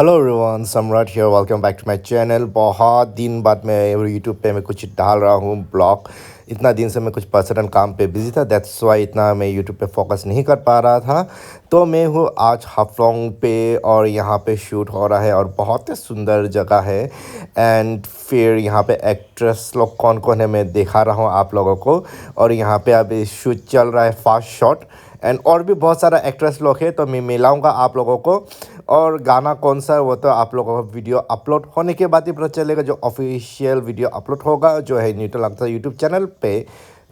Hello everyone, Samrat here. Welcome back to my channel. बहुत दिन बाद मैं यूट्यूब पे मैं कुछ डाल रहा हूँ ब्लॉग। इतना दिन से मैं कुछ पर्सनल काम पे बिजी था, दैट्स वाई इतना मैं यूट्यूब पे फोकस नहीं कर पा रहा था। तो मैं हूँ आज हाफलोंग पे और यहाँ पे शूट हो रहा है और बहुत ही सुंदर जगह है। एंड फिर यहाँ पे एक्ट्रेस लोग कौन कौन है मैं दिखा रहा हूँ आप लोगों को। और यहाँ पे अभी शूट चल रहा है फास्ट शॉट एंड और भी बहुत सारा एक्ट्रेस लोग है, तो मैं मिलाऊंगा आप लोगों को। और गाना कौन सा है वो तो आप लोगों को वीडियो अपलोड होने के बाद ही पता चलेगा, जो ऑफिशियल वीडियो अपलोड होगा जो है न्यूट्रल अंकल यूट्यूब चैनल पे।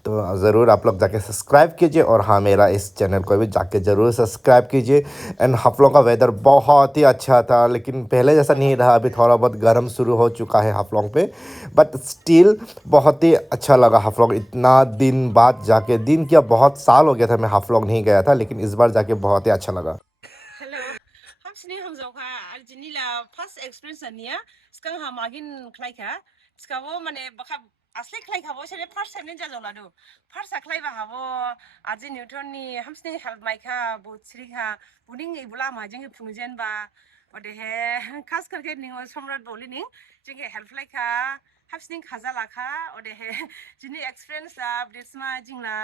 तो ज़रूर आप लोग जाके सब्सक्राइब कीजिए और हाँ, मेरा इस चैनल को भी जाके ज़रूर सब्सक्राइब कीजिए। एंड हाफलोंग का वेदर बहुत ही अच्छा था, लेकिन पहले जैसा नहीं रहा। अभी थोड़ा बहुत गर्म शुरू हो चुका है हाफलोंग पे, बट स्टिल बहुत ही अच्छा लगा हाफलोंग। इतना दिन बाद जाके, दिन क्या बहुत साल हो गया था मैं हाफलोंग नहीं गया था, लेकिन इस बार जाके बहुत ही अच्छा लगा। Hello. Hamsini hamzauka arjinila first experience ania skang hamagin klaika skawo mane baka asli klaika bo sene first time ninja joladu first aklai ba habo aji newton ni hamsini help maika butsrika buning ibula majing phungjen ba ode he khas karke ningo samrat bolini jinge help laika hamsini khaza lakha ode he jini experience updates ma jingla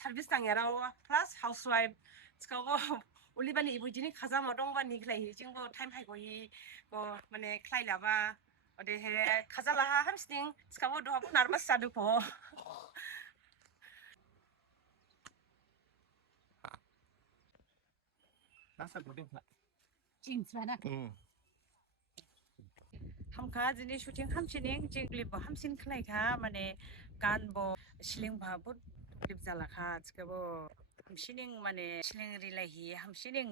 service tangerao plus housewife skawo Ulibani ibujini khaza modong ba niklai jingbo time hai goi bo mane klai laba ode he khaza la hamsting skabo do narmas sadu ko nasa guding la jinswana hamka jini shooting hamchining jingli bo hamsin klai kha mane gan bo shling ba but lip jala kha skabo hamsining mane shling rilai hi hamsining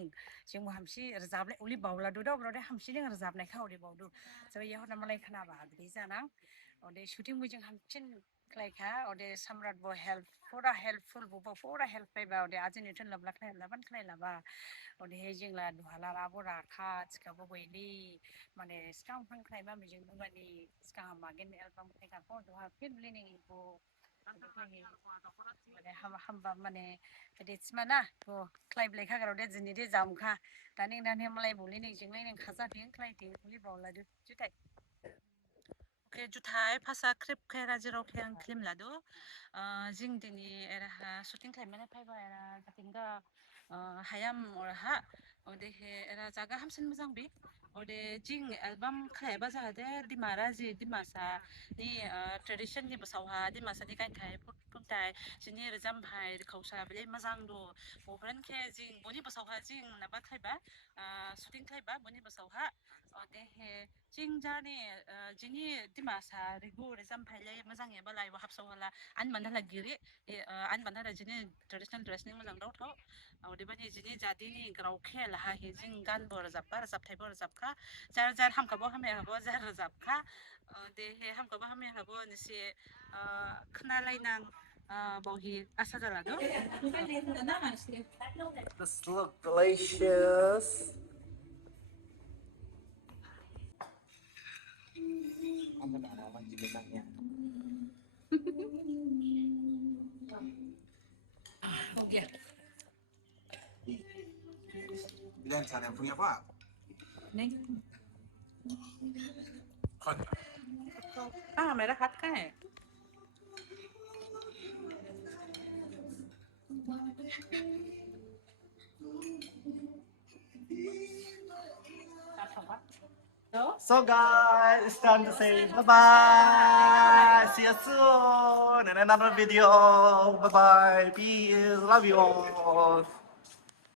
jingbo hamsi rzable uli bawla do brode hamsining rzabnai kha uli bawdu so ye hona malai khana ba adri jana ode shooting mujing hamchin klai kha ode samrat bo helpful bo pura help pai ba ode ajin itun labla klai laban klai laba ode he jingla duhala rabo rakha skabo boili mane skang phang klai ba mijing mani skang magen album klai ka ko do ha pin lening bo mane hamba mane edits mana to klai blai kha garo de jini de jam kha tani nani malai boli ning jinglai ning khaza ting klai ting boli bawla du jutai okay jutai phasa krip khaira jero khang klim ladu jing dini era shooting klai mana phai ba era jatinga hayam or ha ode he era jaga hamsin mojang bi ode jing album khai ba ja de dimara ji dimasa ni tradition ni basawha dimasa ni kai thai puntai jini rejam bhai khausa bele mojang do bobran khe jing boni basawha jing na ba khai ba shooting khai ba boni basawha ode he jing jani jini dimasa rigu rejam bhai le mojang e ba lai wa hapsawala an mandala giri an mandala jini traditional dress ni mojang daw tho ode bani jini jadini grau khel ha he jing gan bor zapar zap thai bor zapkha jar jar ham kabo hame habo jar zapkha de he ham kabo hame habo nisi khna lainang bohi asa jala do This look delicious. ang ganda na man jigitan niya ho gaya bilang sana punya apa नहीं kon मेरा हाथ का है so guys, it's time to say bye bye. See you soon in another video. Bye bye. Peace. Love you all.